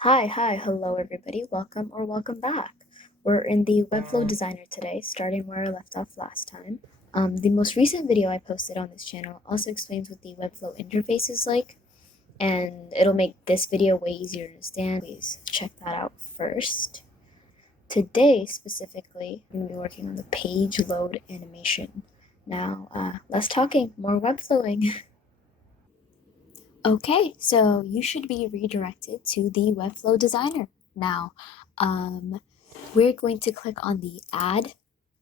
Hello everybody, welcome back. We're in the Webflow Designer today, starting where I left off last time. The most recent video I posted on this channel also explains what the Webflow interface is like, and it'll make this video way easier to understand. Please check that out first. Today, specifically, I'm going to be working on the page load animation. Now, less talking, more Webflowing. Okay, so you should be redirected to the Webflow Designer. Now, we're going to click on the Add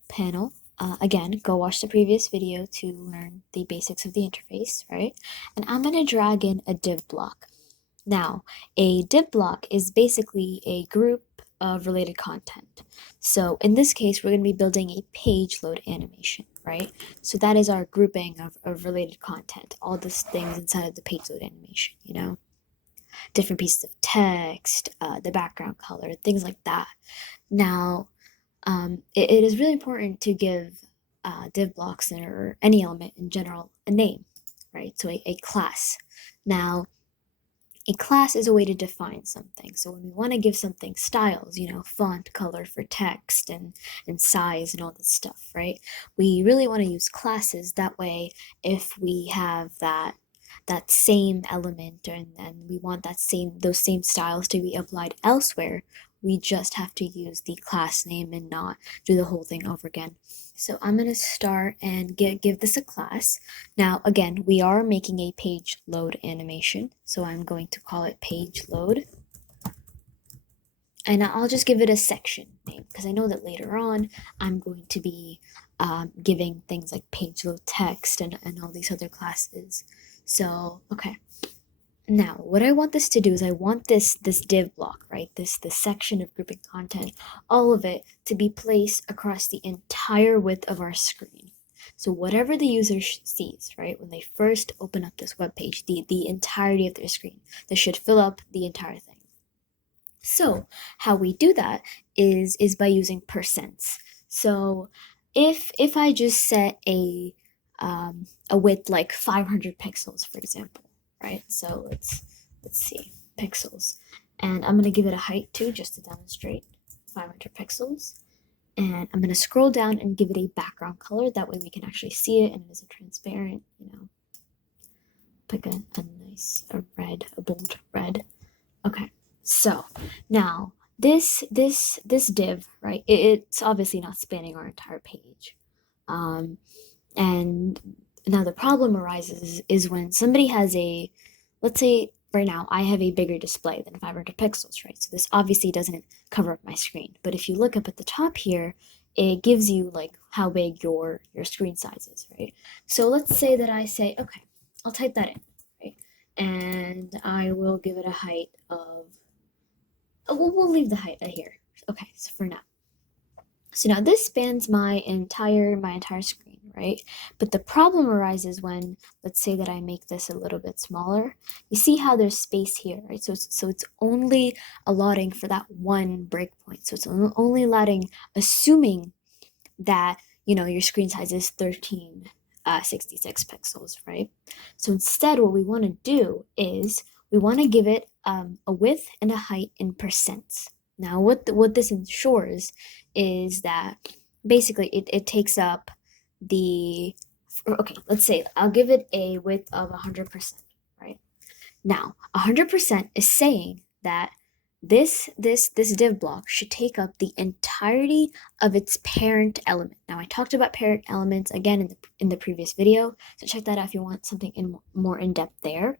panel. Again, go watch the previous video to learn the basics of the interface, right? And I'm going to drag in a div block. Now, a div block is basically a group of related content. So in this case, we're going to be building a page load animation, right? So that is our grouping of related content, all these things inside of the page load animation, different pieces of text, the background color, things like that. Now, it is really important to give div blocks or any element in general a name, right? So a class. Now, a class is a way to define something. So when we want to give something styles, font color for text and size and all this stuff, right? We really want to use classes. That way, if we have that same element and we want those same styles to be applied elsewhere, we just have to use the class name and not do the whole thing over again. So I'm going to start and give this a class. Now, again, we are making a page load animation, so I'm going to call it page load. And I'll just give it a section name because I know that later on I'm going to be giving things like page load text and all these other classes. So, okay. Now, what I want this to do is I want this div block, right? This section of grouping content, all of it to be placed across the entire width of our screen. So whatever the user sees, right, when they first open up this web page, the entirety of their screen, this should fill up the entire thing. So how we do that is by using percents. So if I just set a width like 500 pixels, for example, right? So let's see, pixels. And I'm gonna give it a height too, just to demonstrate 500 pixels. And I'm gonna scroll down and give it a background color. That way we can actually see it and it isn't transparent, pick a nice, a bold red. Okay, so now this div, right, it's obviously not spanning our entire page. And now the problem arises is when somebody has let's say right now I have a bigger display than 500 pixels, right? So this obviously doesn't cover up my screen. But if you look up at the top here, it gives you like how big your screen size is, right? So let's say that I say, okay, I'll type that in, right? And I will give it a height of, we'll leave the height here. Okay, so for now. So now this spans my entire screen, right? But the problem arises when, let's say that I make this a little bit smaller. You see how there's space here, right? So it's only allotting for that one breakpoint. So it's only assuming that, your screen size is 1366 pixels, right? So instead, what we want to do is we want to give it a width and a height in percents. Now, what this ensures is that basically it takes up okay, let's say I'll give it a width of 100%, right? Now, 100% is saying that this div block should take up the entirety of its parent element. Now, I talked about parent elements again in the previous video, so check that out if you want something more in depth there.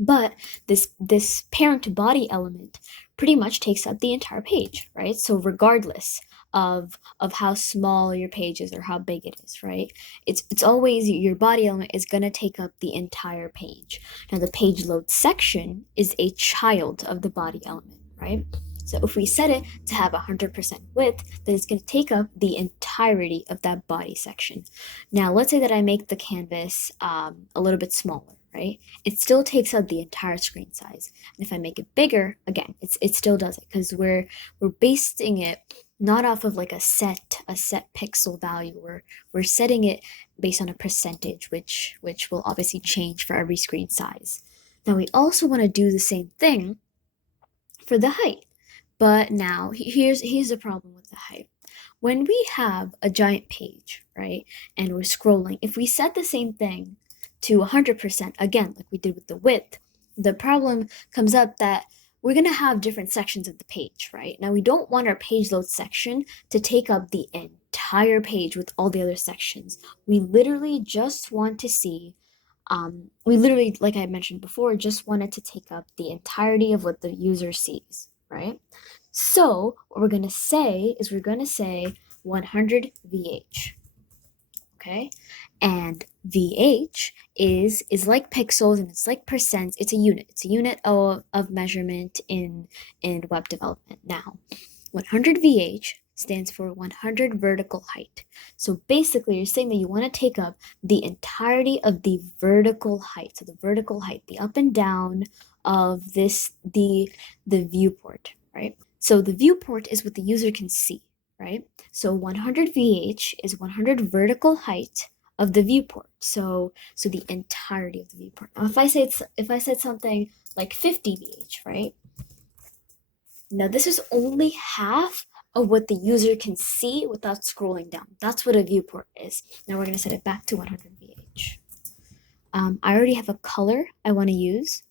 But this parent body element pretty much takes up the entire page, right? So regardless of how small your page is or how big it is, right? It's always your body element is going to take up the entire page. Now the page load section is a child of the body element, right? So if we set it to have 100% width, then it's going to take up the entirety of that body section. Now let's say that I make the canvas a little bit smaller, right? It still takes up the entire screen size. And if I make it bigger, again, it still does it because we're basing it not off of like a set pixel value. We're setting it based on a percentage, which will obviously change for every screen size. Now we also want to do the same thing for the height. But now here's the problem with the height. When we have a giant page, right, and we're scrolling, if we set the same thing to 100%, again, like we did with the width, the problem comes up that we're going to have different sections of the page, right? Now, we don't want our page load section to take up the entire page with all the other sections. We literally just want to see, we literally, like I mentioned before, just wanted to take up the entirety of what the user sees, right? So what we're going to say is we're going to say 100 VH, okay? And VH is like pixels and it's like percents. It's a unit. It's a unit of measurement in web development. Now, 100 VH stands for 100 vertical height. So basically, you're saying that you want to take up the entirety of the vertical height. So the vertical height, the up and down of the viewport, right? So the viewport is what the user can see, right? So 100 VH is 100 vertical height of the viewport. So the entirety of the viewport. Now, if I said something like 50 VH, right? Now this is only half of what the user can see without scrolling down. That's what a viewport is. Now we're going to set it back to 100 VH. I already have a color I want to use.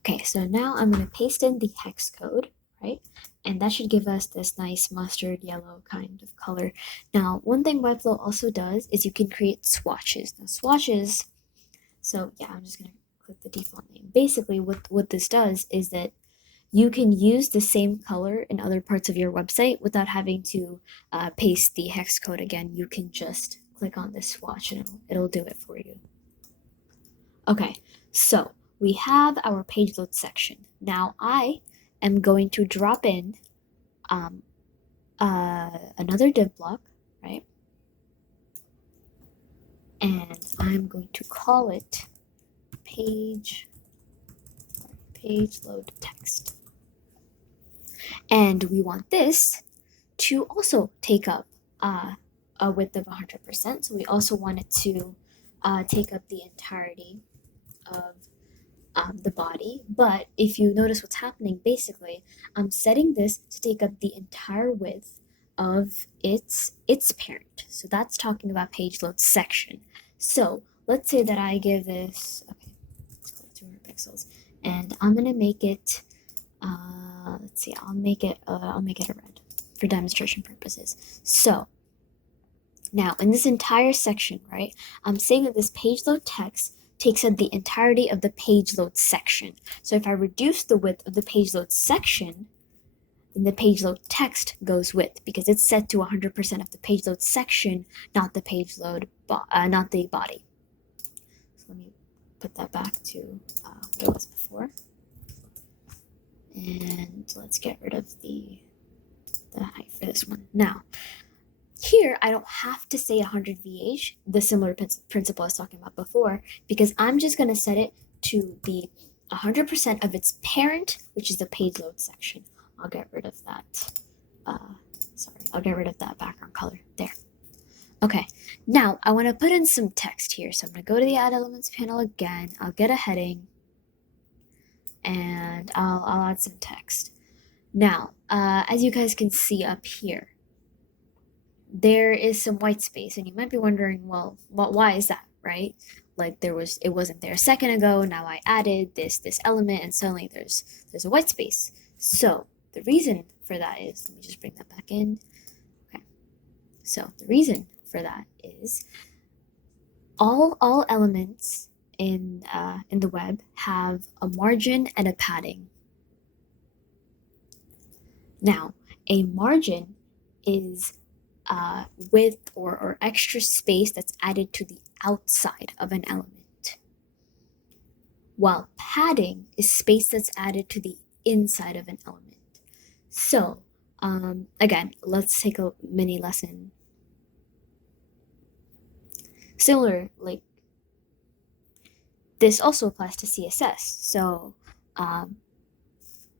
Okay, so now I'm going to paste in the hex code, right? And that should give us this nice mustard yellow kind of color. Now, one thing Webflow also does is you can create swatches. Now, swatches, so yeah, I'm just going to click the default name. Basically, what this does is that you can use the same color in other parts of your website without having to paste the hex code again. You can just click on this swatch and it'll do it for you. Okay, so we have our page load section. Now I am going to drop in another div block, right? And I'm going to call it page load text. And we want this to also take up a width of 100%. So we also want it to take up the entirety of the body. But if you notice what's happening, basically, I'm setting this to take up the entire width of its parent. So that's talking about page load section. So let's say that I give this, okay, let's call it 200 pixels, and I'm gonna make it, let's see, I'll make it a red for demonstration purposes. So now in this entire section, right, I'm saying that this page load text takes up the entirety of the page load section. So if I reduce the width of the page load section, then the page load text goes with, because it's set to 100% of the page load section, not the page load, not the body. So let me put that back to what it was before. And let's get rid of the height for this one. Now, here, I don't have to say 100 VH, the similar principle I was talking about before, because I'm just going to set it to the 100% of its parent, which is the page load section. I'll get rid of that. I'll get rid of that background color. There. Okay, now I want to put in some text here. So I'm going to go to the Add Elements panel again. I'll get a heading, and I'll add some text. Now, as you guys can see up here, there is some white space, and you might be wondering, well, why is that, right? Like it wasn't there a second ago. Now I added this element, and suddenly there's a white space. So the reason for that is, let me just bring that back in. Okay. So the reason for that is all elements in the web have a margin and a padding. Now, a margin is width or extra space that's added to the outside of an element, while padding is space that's added to the inside of an element. So again, let's take a mini lesson. Similar, like this also applies to CSS. So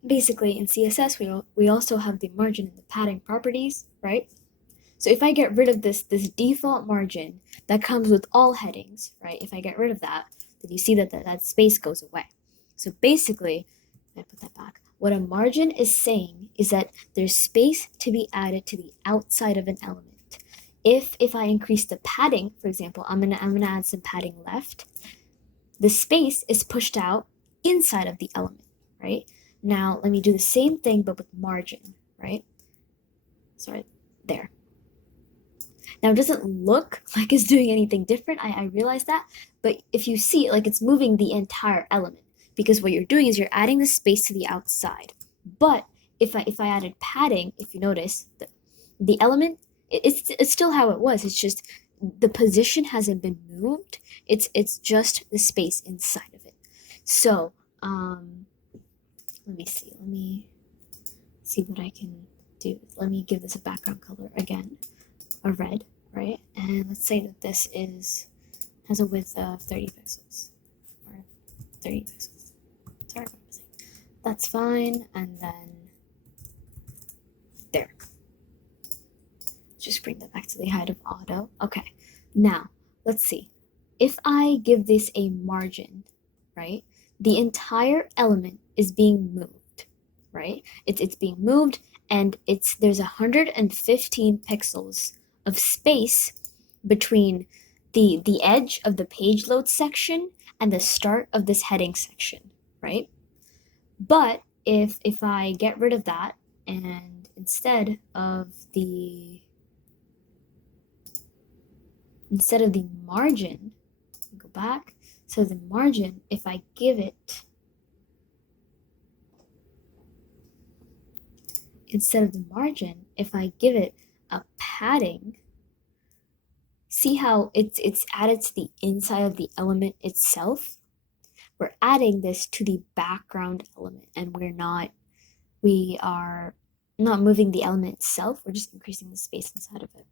basically in CSS we also have the margin and the padding properties, right? So if I get rid of this default margin that comes with all headings, right? If I get rid of that, then you see that space goes away. So basically, I put that back. What a margin is saying is that there's space to be added to the outside of an element. If I increase the padding, for example, I'm gonna add some padding left, the space is pushed out inside of the element, right? Now let me do the same thing but with margin, right? Sorry, there. Now it doesn't look like it's doing anything different, I realize that, but if you see, like it's moving the entire element because what you're doing is you're adding the space to the outside. But if I added padding, if you notice, the element, it's still how it was. It's just the position hasn't been moved. It's just the space inside of it. So let me see. Let me see what I can do. Let me give this a background color again, a red, right? And let's say that this has a width of 30 pixels or 30 pixels. Sorry about missing. That's fine. And then there. Just bring that back to the height of auto. Okay. Now, let's see. If I give this a margin, right? The entire element is being moved, right? It's being moved and there's 115 pixels of space between the edge of the page load section and the start of this heading section, right? But if I get rid of that and instead of the margin, go back. So the margin, if I give it, instead of the margin, if I give it a padding, see how it's added to the inside of the element itself? We're adding this to the background element and we are not moving the element itself, we're just increasing the space inside of it.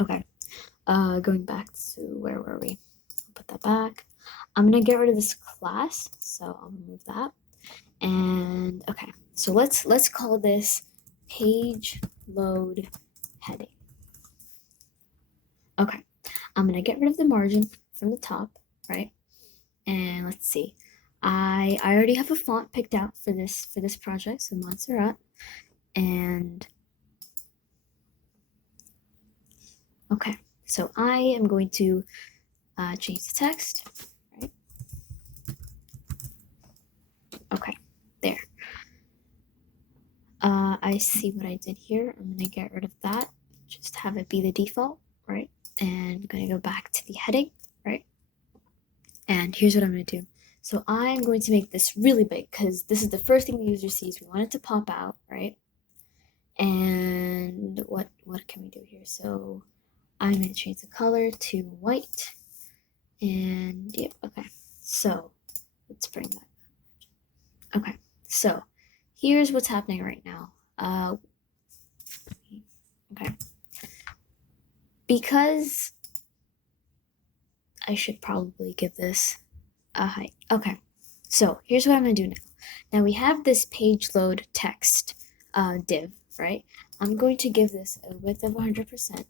Okay. Going back to where were we? I'll put that back. I'm gonna get rid of this class, so I'll remove that. And okay, so let's call this page load heading. Okay, I'm gonna get rid of the margin from the top, right? And let's see. I already have a font picked out for this project, so Montserrat. And okay, so I am going to change the text, right? Okay, there. I see what I did here. I'm gonna get rid of that, just have it be the default, right? And I'm gonna go back to the heading, right? And here's what I'm gonna do. So I'm going to make this really big because this is the first thing the user sees. We want it to pop out, right? And what can we do here? So I'm gonna change the color to white. And yep, okay. So let's bring that. Okay, so here's what's happening right now. Okay. Because I should probably give this a height. Okay, so here's what I'm gonna do now. Now we have this page load text div, right? I'm going to give this a width of 100%,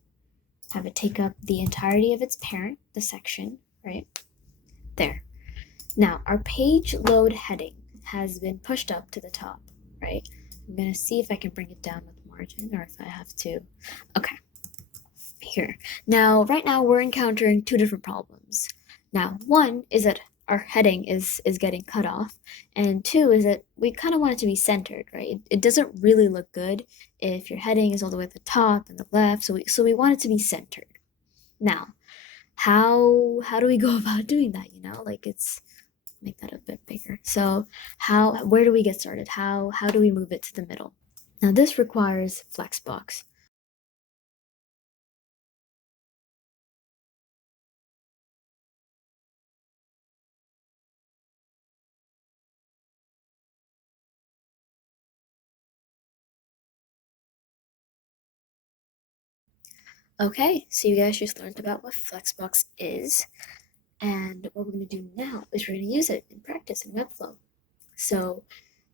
have it take up the entirety of its parent, the section, right? There. Now our page load heading has been pushed up to the top, right? I'm gonna see if I can bring it down with margin or if I have to. Okay, here. Now, right now we're encountering two different problems. Now, one is that our heading is getting cut off, and two is that we kind of want it to be centered, right? It doesn't really look good if your heading is all the way at the top and the left, so we want it to be centered. Now, how do we go about doing that, you know? Like it's make that a bit bigger. So where do we get started? How do we move it to the middle? Now this requires Flexbox. Okay, so you guys just learned about what Flexbox is, and what we're going to do now is we're going to use it in practice in Webflow. So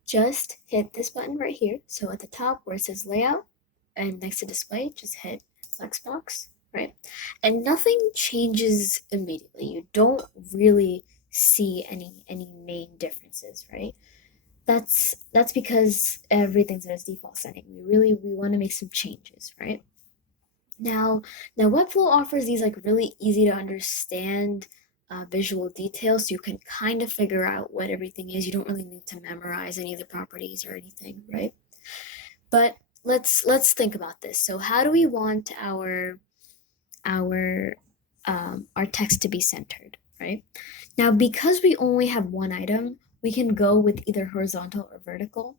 just hit this button right here. So at the top where it says layout and next to display, just hit Flexbox, right? And nothing changes immediately. You don't really see any main differences, right? that's because everything's at its default setting. We want to make some changes, right? Now, Webflow offers these like really easy to understand visual details, so you can kind of figure out what everything is. You don't really need to memorize any of the properties or anything, right? But let's think about this. So how do we want our our text to be centered, right? Now, because we only have one item, we can go with either horizontal or vertical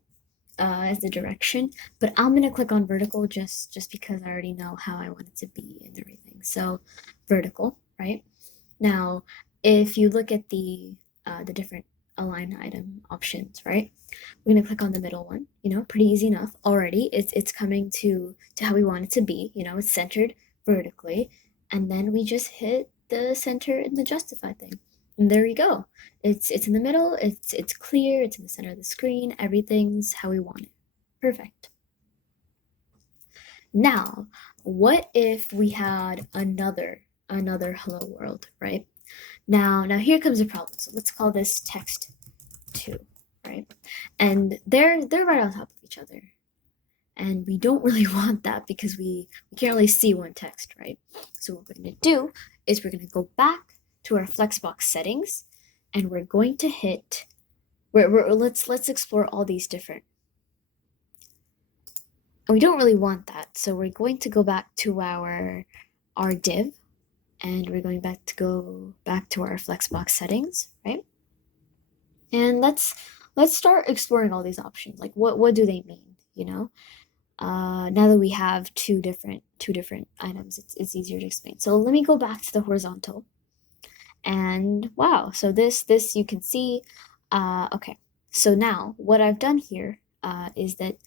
as the direction, but I'm gonna click on vertical just because I already know how I want it to be and everything. So vertical, right? Now, if you look at the different align item options, right? We're gonna click on the middle one, pretty easy enough already. It's coming to how we want it to be, it's centered vertically, and then we just hit the center and the justify thing. And there we go. It's in the middle, it's clear, it's in the center of the screen, everything's how we want it. Perfect. Now, what if we had another hello world, right? Now here comes a problem. So let's call this text 2, right? And they're right on top of each other. And we don't really want that because we can't really see one text, right? So what we're going to do is we're going to go back to our Flexbox settings, and we're going to hit let's explore all these different. And we don't really want that, so we're going to go back to our div, and we're going to go back to our Flexbox settings, right? And let's start exploring all these options. Like what do they mean, now that we have two different items, it's easier to explain. So let me go back to the horizontal, and wow, so this you can see. Okay, so now what I've done here is that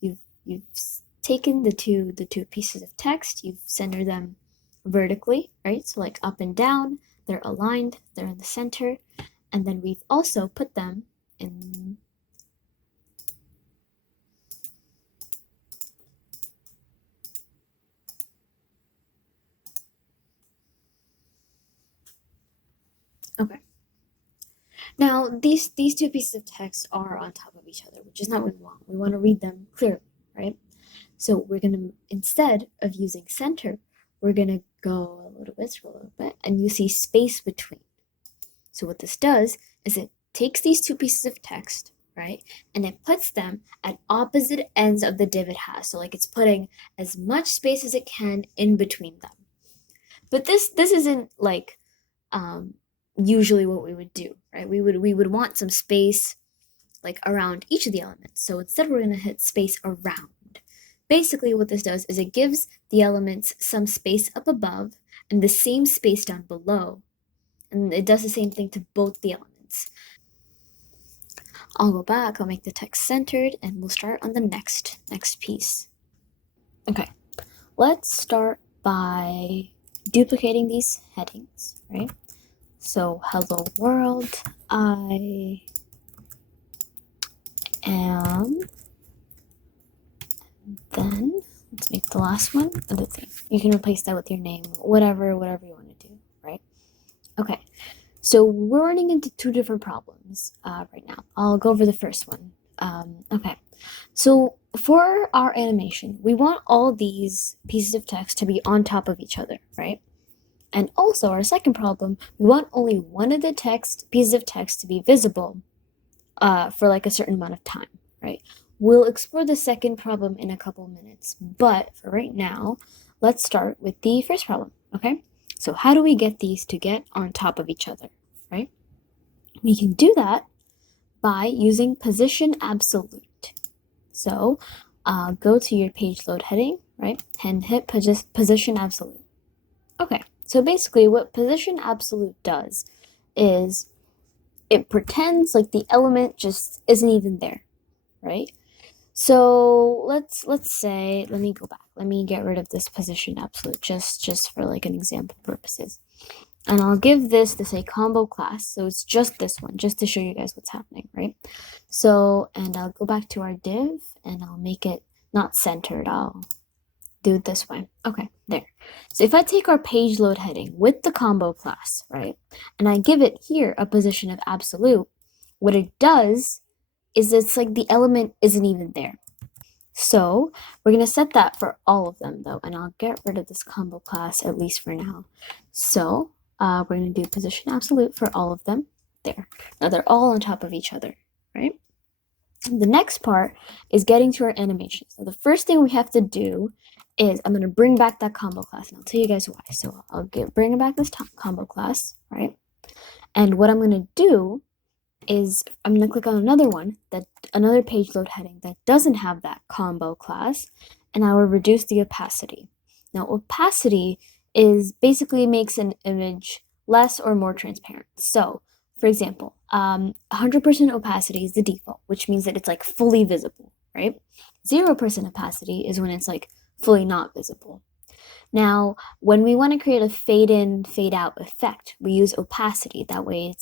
you've taken the two pieces of text, you've centered them vertically, right? So like up and down, they're aligned, they're in the center, and then we've also put them in. Okay. Now, these two pieces of text are on top of each other, which is not what we want. We want to read them clearly, right? So we're going to, instead of using center, we're going to go a little bit, scroll a little bit, and you see space between. So what this does is it takes these two pieces of text, right, and it puts them at opposite ends of the div it has. So like it's putting as much space as it can in between them. But this isn't like usually what we would do, right? We would want some space like around each of the elements. So instead we're going to hit space around. Basically what this does is it gives the elements some space up above and the same space down below. And it does the same thing to both the elements. I'll go back, I'll make the text centered, and we'll start on the next piece. Okay, let's start by duplicating these headings, right? So hello world, I am, then let's make the last one another thing. You can replace that with your name, whatever you want to do, right? Okay, so we're running into two different problems right now. I'll go over the first one. Okay, so for our animation, we want all these pieces of text to be on top of each other, right? And also our second problem, we want only one of the pieces of text to be visible for like a certain amount of time, right? We'll explore the second problem in a couple minutes, but for right now, let's start with the first problem, okay? So how do we get these to get on top of each other, right? We can do that by using position absolute. So go to your page load heading, right? And hit position absolute. Okay, so basically what position absolute does is it pretends like the element just isn't even there, right? So let's say, let me go back. Let me get rid of this position absolute just for like an example purposes. And I'll give this a combo class. So it's just this one, just to show you guys what's happening, right? So, and I'll go back to our div and I'll make it not centered. I'll do it this way. Okay, there. So if I take our page load heading with the combo class, right, and I give it here a position of absolute, what it does is it's like the element isn't even there. So we're going to set that for all of them though, and I'll get rid of this combo class at least for now. So we're going to do position absolute for all of them. There. Now they're all on top of each other, right? The next part is getting to our animation. So the first thing we have to do is I'm going to bring back that combo class, and I'll tell you guys why. So I'll bring back this combo class, right? And what I'm going to do is I'm going to click on another page load heading that doesn't have that combo class, and I will reduce the opacity. Now, opacity is basically makes an image less or more transparent. So, for example, 100% opacity is the default, which means that it's like fully visible, right? 0% opacity is when it's like fully not visible. Now, when we want to create a fade in, fade out effect, we use opacity. That way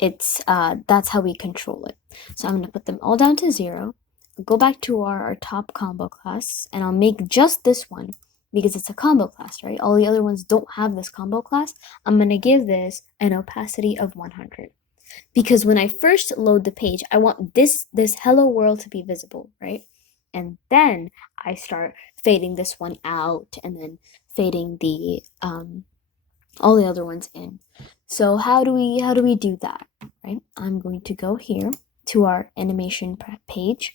that's how we control it. So I'm going to put them all down to 0. I'll go back to our top combo class, and I'll make just this one because it's a combo class, right? All the other ones don't have this combo class. I'm going to give this an opacity of 100. Because when I first load the page, I want this hello world to be visible, right? And then I start fading this one out and then fading the all the other ones in. So how do we do that, right? I'm going to go here to our animation page,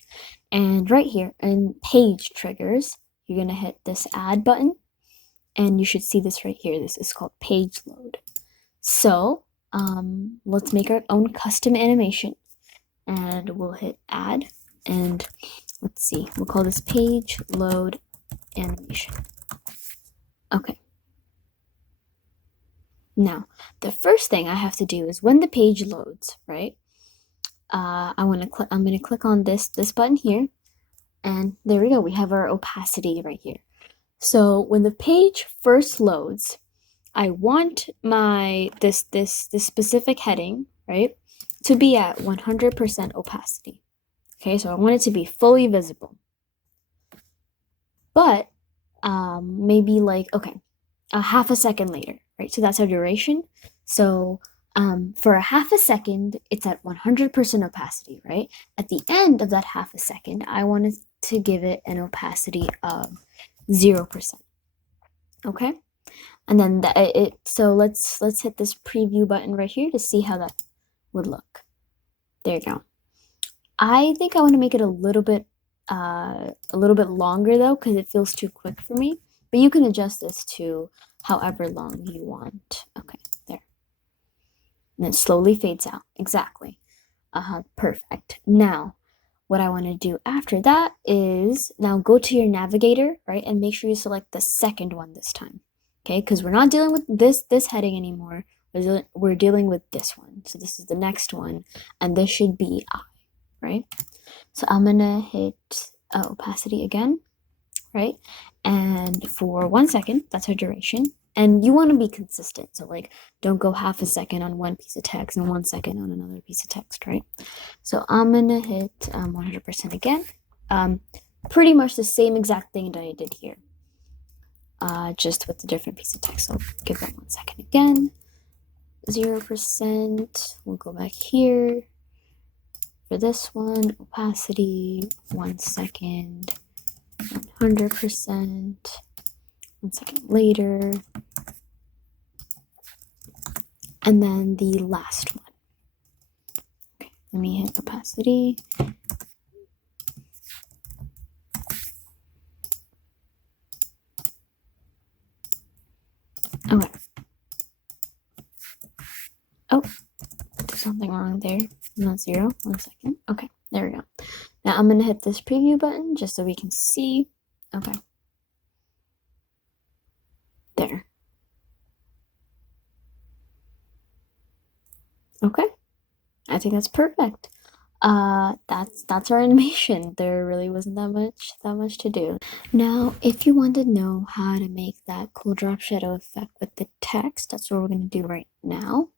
and right here in page triggers, you're going to hit this add button, and you should see this right here. This is called page load. So let's make our own custom animation, and we'll hit add, and let's see, we'll call this page load animation. Okay. Now, the first thing I have to do is when the page loads, right? I'm going to click on this button here, and there we go. We have our opacity right here. So when the page first loads, I want this specific heading, right, to be at 100% opacity. Okay, so I want it to be fully visible. But maybe like, okay, a half a second later, right? So that's our duration. So for a half a second, it's at 100% opacity, right? At the end of that half a second, I wanted to give it an opacity of 0%. Okay? And then so let's hit this preview button right here to see how that would look. There you go. I think I want to make it a little bit longer though, because it feels too quick for me. But you can adjust this to however long you want. Okay, there. And it slowly fades out. Exactly. Perfect. Now, what I want to do after that is now go to your navigator, right, and make sure you select the second one this time. Okay, because we're not dealing with this heading anymore. We're dealing with this one. So this is the next one, and this should be I, right? So I'm gonna hit opacity again, right? And for 1 second, that's our duration. And you want to be consistent. So like, don't go half a second on one piece of text and 1 second on another piece of text, right? So I'm gonna hit 100% again. Pretty much the same exact thing that I did here. Just with a different piece of text. So give that 1 second again. 0%. We'll go back here. For this one, opacity, 1 second, 100%, 1 second later, and then the last one. Okay, let me hit opacity. Okay. Oh, there's something wrong there. Not 0. 1 second. Okay, there we go. Now I'm going to hit this preview button just so we can see. Okay. There. Okay. I think that's perfect. That's our animation. There really wasn't that much to do. Now, if you want to know how to make that cool drop shadow effect with the text, that's what we're going to do right now.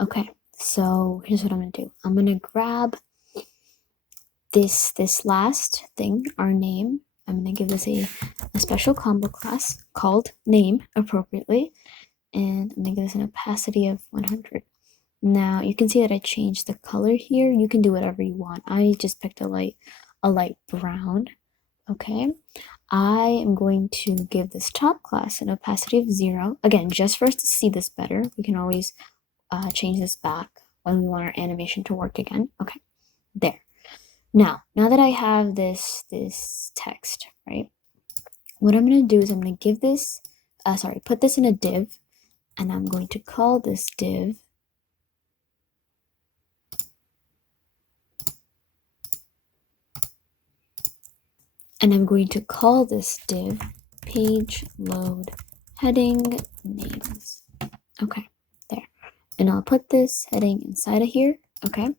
Okay. So here's what I'm going to do. I'm going to grab this last thing, our name. I'm going to give this a special combo class called name appropriately. And I'm going to give this an opacity of 100. Now you can see that I changed the color here. You can do whatever you want. I just picked a light brown. Okay. I am going to give this top class an opacity of 0. Again, just for us to see this better, we can always change this back when we want our animation to work again. Okay, there. Now that I have this text, right? What I'm going to do is I'm going to give this, put this in a div, and I'm going to call this div page load heading names. Okay, there. And I'll put this heading inside of here, okay?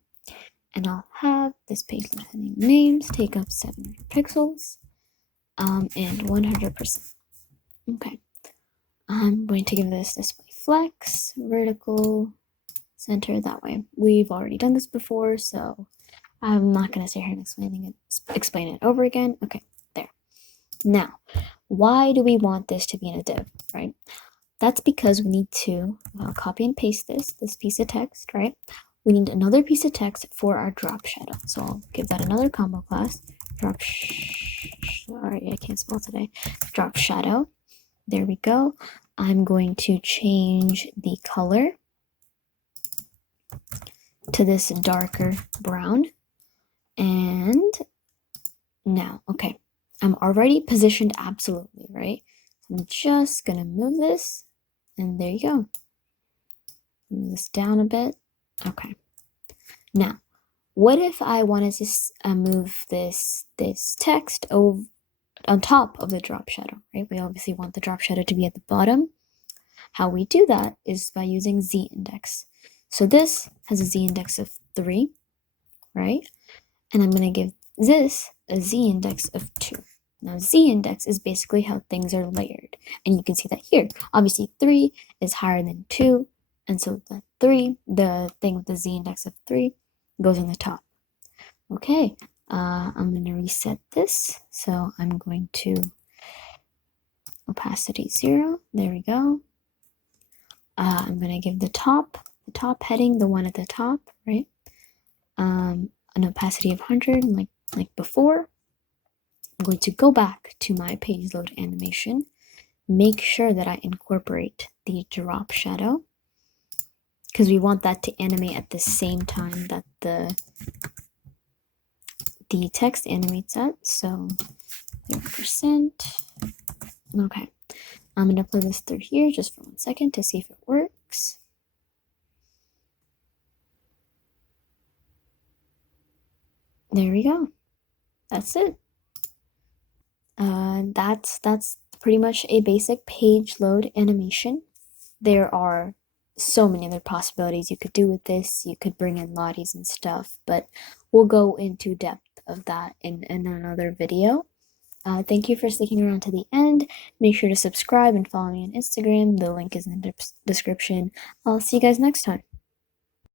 And I'll have this page load heading names take up 700 pixels and 100%. Okay. I'm going to give this display flex, vertical, center that way. We've already done this before, so I'm not going to sit here and explain it over again. Okay, there. Now, why do we want this to be in a div, right? That's because we need to copy and paste this piece of text, right? We need another piece of text for our drop shadow. So I'll give that another combo class. Sorry, I can't spell today. Drop shadow. There we go. I'm going to change the color to this darker brown. And now, okay, I'm already positioned absolutely, right? I'm just gonna move this, and there you go. Move this down a bit. Okay. Now, what if I wanted to move this text over on top of the drop shadow, right? We obviously want the drop shadow to be at the bottom. How we do that is by using z-index. So this has a z-index of 3, right? And I'm going to give this a z-index of 2. Now, z-index is basically how things are layered. And you can see that here. Obviously, 3 is higher than 2. And so the thing with the z-index of 3, goes on the top. Okay, I'm going to reset this. So I'm going to opacity 0. There we go. I'm going to give the top heading, the one at the top, right? An opacity of 100, like before. I'm going to go back to my page load animation, make sure that I incorporate the drop shadow, because we want that to animate at the same time that the text animates at. So 0%. Okay, I'm going to play this through here just for 1 second to see if it works. There we go. That's it. That's pretty much a basic page load animation. There are so many other possibilities you could do with this. You could bring in lotties and stuff, but we'll go into depth of that in another video. Thank you for sticking around to the end. Make sure to subscribe and follow me on Instagram. The link is in the description. I'll see you guys next time.